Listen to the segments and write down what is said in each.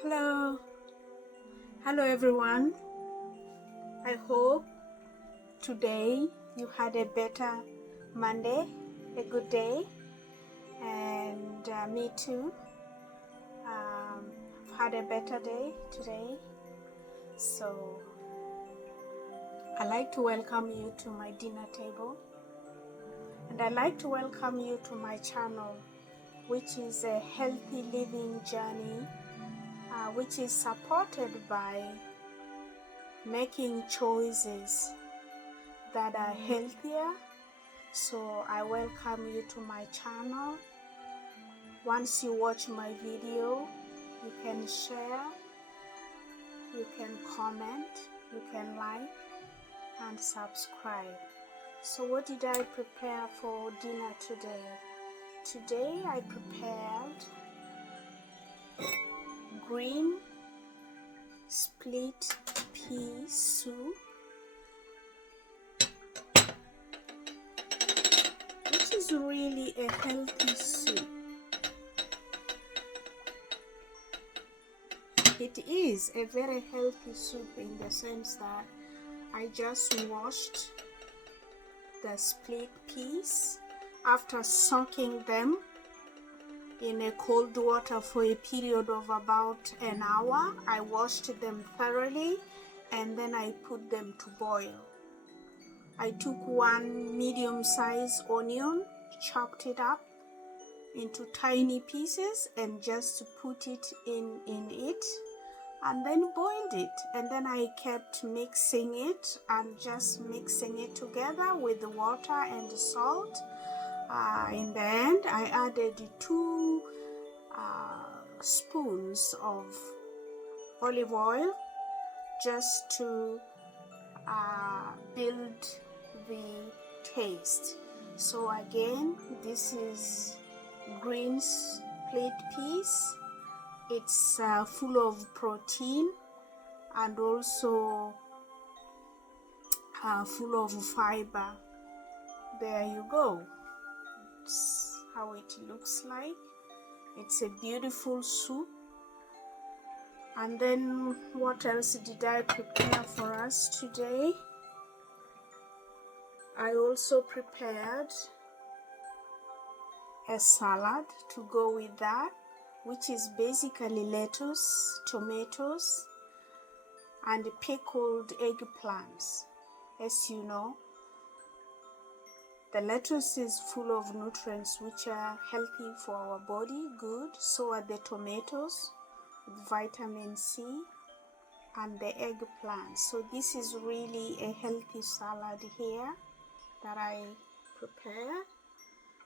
Hello, hello everyone. I hope today you had a better Monday, a good day, and me too. I've had a better day today. So I'd like to welcome you to my dinner table, and I'd like to welcome you to my channel, which is a healthy living journey, which is supported by making choices that are healthier. So I welcome you to my channel. Once you watch my video, you can share, you can comment, you can like and subscribe. So what did I prepare for dinner today? Today I prepared green split pea soup, which is really a healthy soup. It is a very healthy soup in the sense that I just washed the split peas after soaking them in a cold water for a period of about an hour. I washed them thoroughly and then I put them to boil. I took one medium-sized onion, chopped it up into tiny pieces and just put it in it and then boiled it, and then I kept mixing it and just mixing it together with the water and the salt. In the end I added 2 spoons of olive oil just to build the taste. So again, this is green split peas. It's full of protein and also full of fiber. There you go. It's how it looks like. It's a beautiful soup. And then what else did I prepare for us today? I also prepared a salad to go with that, which is basically lettuce, tomatoes, and pickled eggplants. As you know, the lettuce is full of nutrients which are healthy for our body, good. So are the tomatoes with vitamin C and the eggplant. So this is really a healthy salad here that I prepared.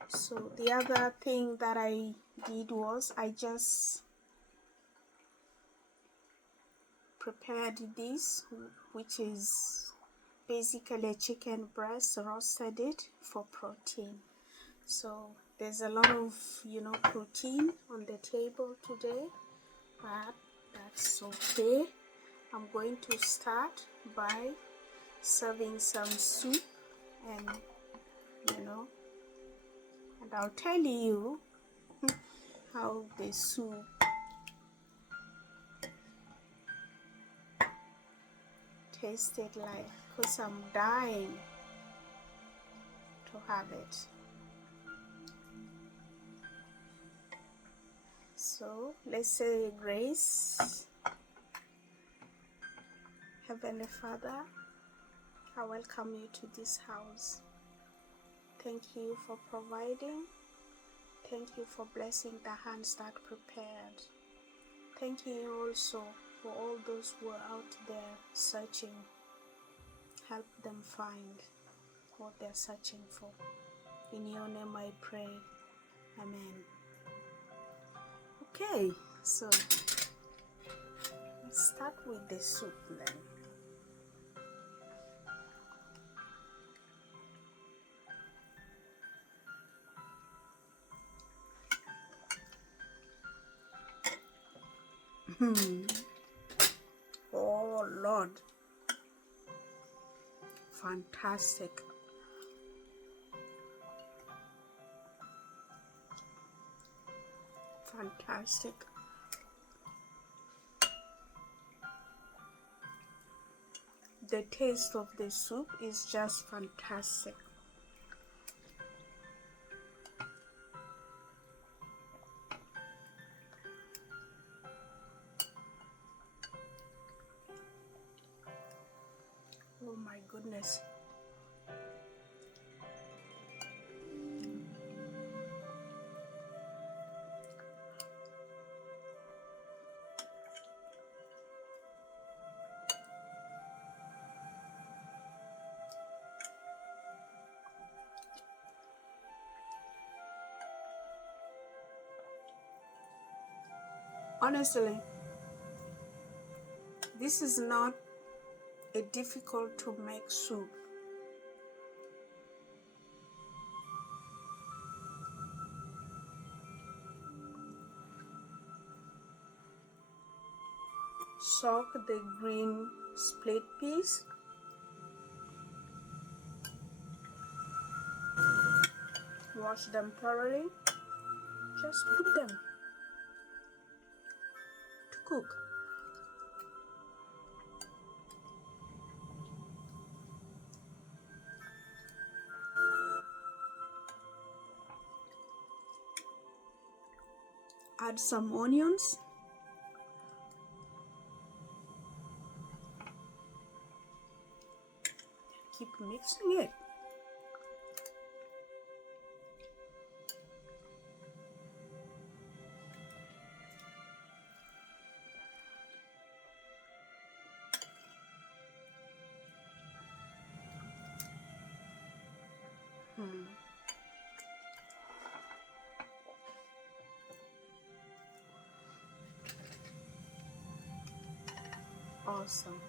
So the other thing that I did was I just prepared this, which is basically a chicken breast, roasted it for protein. So there's a lot of protein on the table today, but that's okay. I'm going to start by serving some soup, and and I'll tell you how the soup tasted like, because I'm dying to have it. So let's say grace. Heavenly Father, I welcome you to this house. Thank you for providing. Thank you for blessing the hands that prepared. Thank you also for all those who are out there searching. Help them find what they're searching for. In your name I pray. Amen. Okay, so let's start with the soup then. Oh Lord, fantastic. Fantastic. the taste of the soup is just fantastic. Oh my goodness. Honestly, this is not a difficult to make soup. Soak the green split peas. Wash them thoroughly. Just put them to cook. Add some onions. Keep mixing it. Awesome.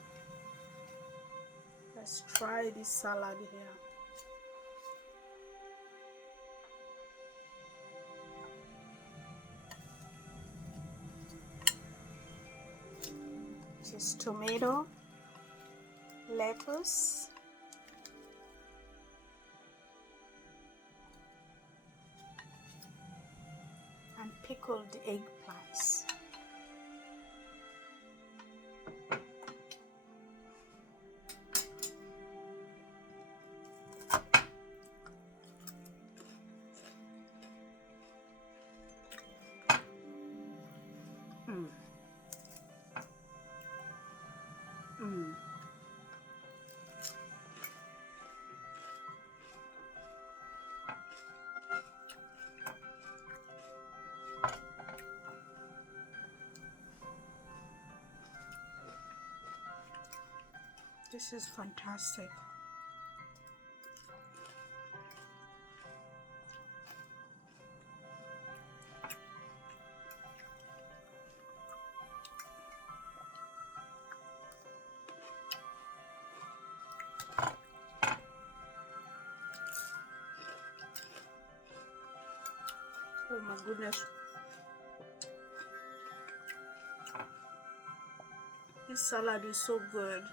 Let's try this salad here. Just tomato, lettuce, and pickled eggplants. This is fantastic. Oh my goodness. This salad is so good.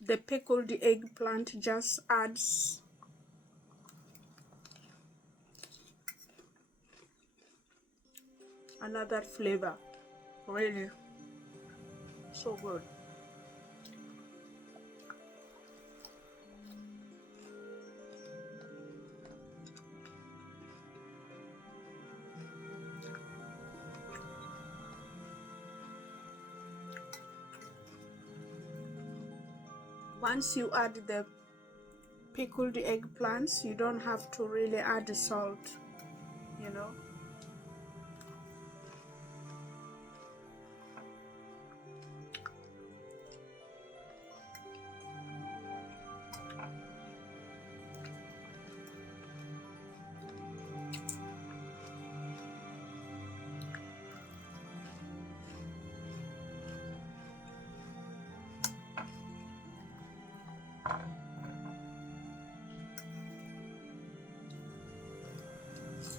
The pickled eggplant just adds another flavor. Really, so good. Once you add the pickled eggplants, you don't have to really add the salt, you know.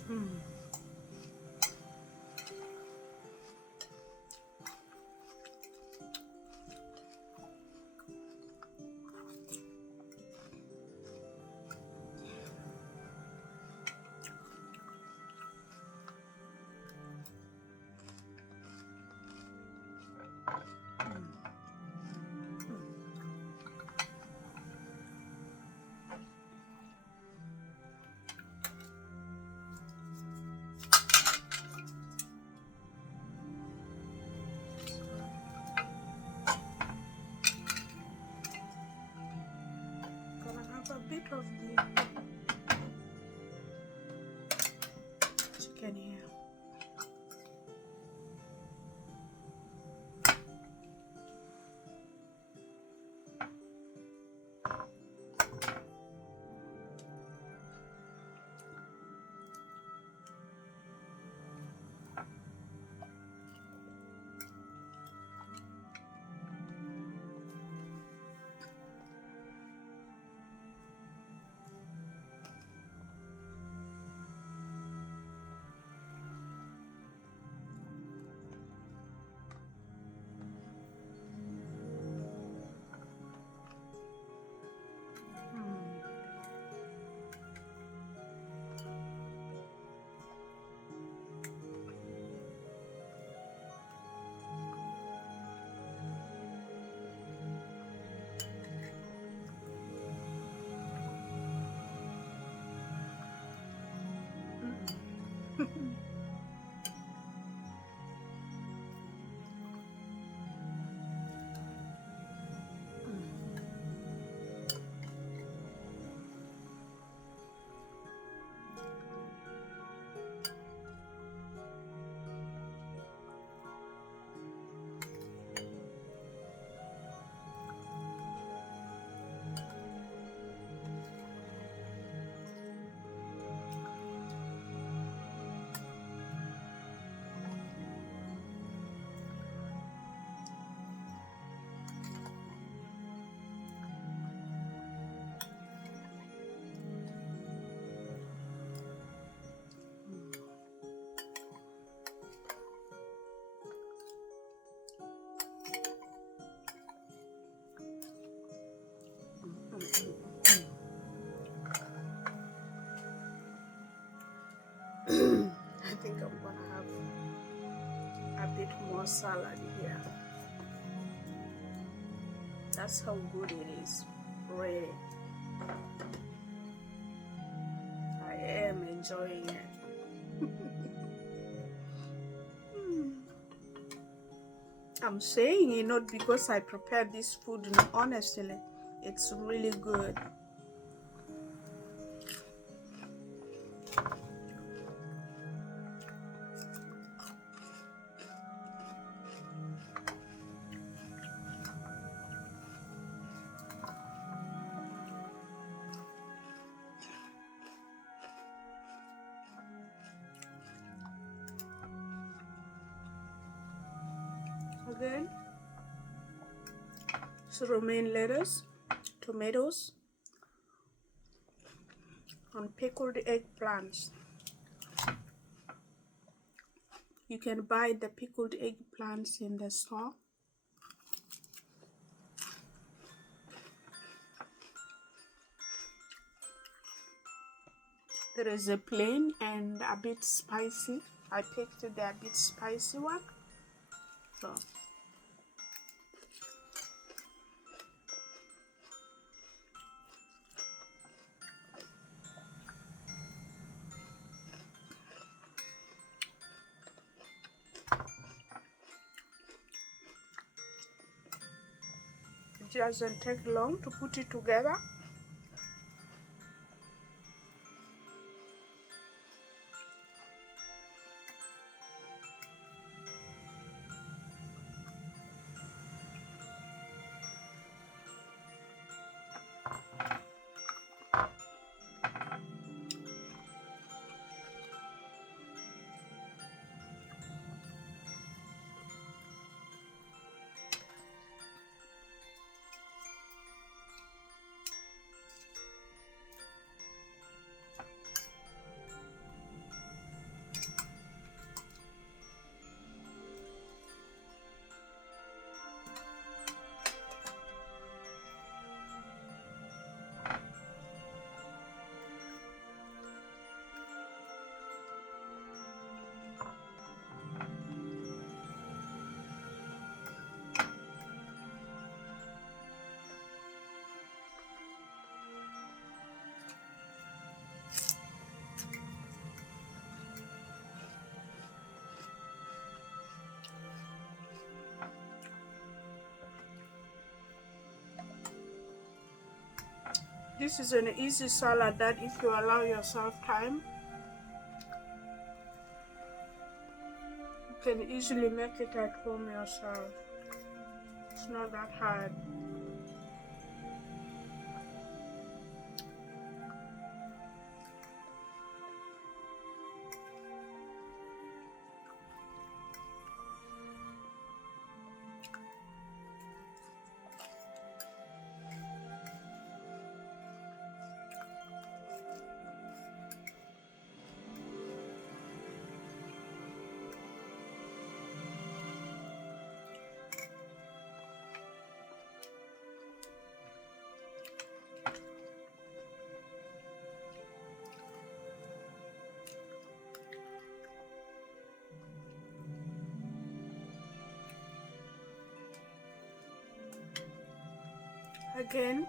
Mm. Gonna have a bit of the chicken here. I think I'm gonna have a bit more salad here. That's how good it is, really. I am enjoying it. I'm saying it not because I prepared this food, no, honestly, it's really good. Again, so romaine lettuce, tomatoes, and pickled eggplants. You can buy the pickled eggplants in the store. There is a plain and a bit spicy. I picked the a bit spicy one. So it doesn't take long to put it together. This is an easy salad that if you allow yourself time, you can easily make it at home yourself. It's not that hard. Again,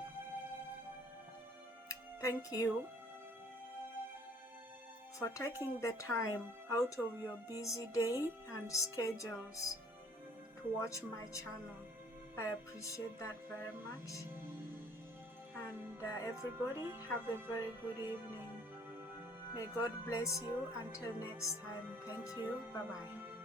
thank you for taking the time out of your busy day and schedules to watch my channel. I appreciate that very much. And everybody, have a very good evening. May God bless you until next time. Thank you. Bye-bye.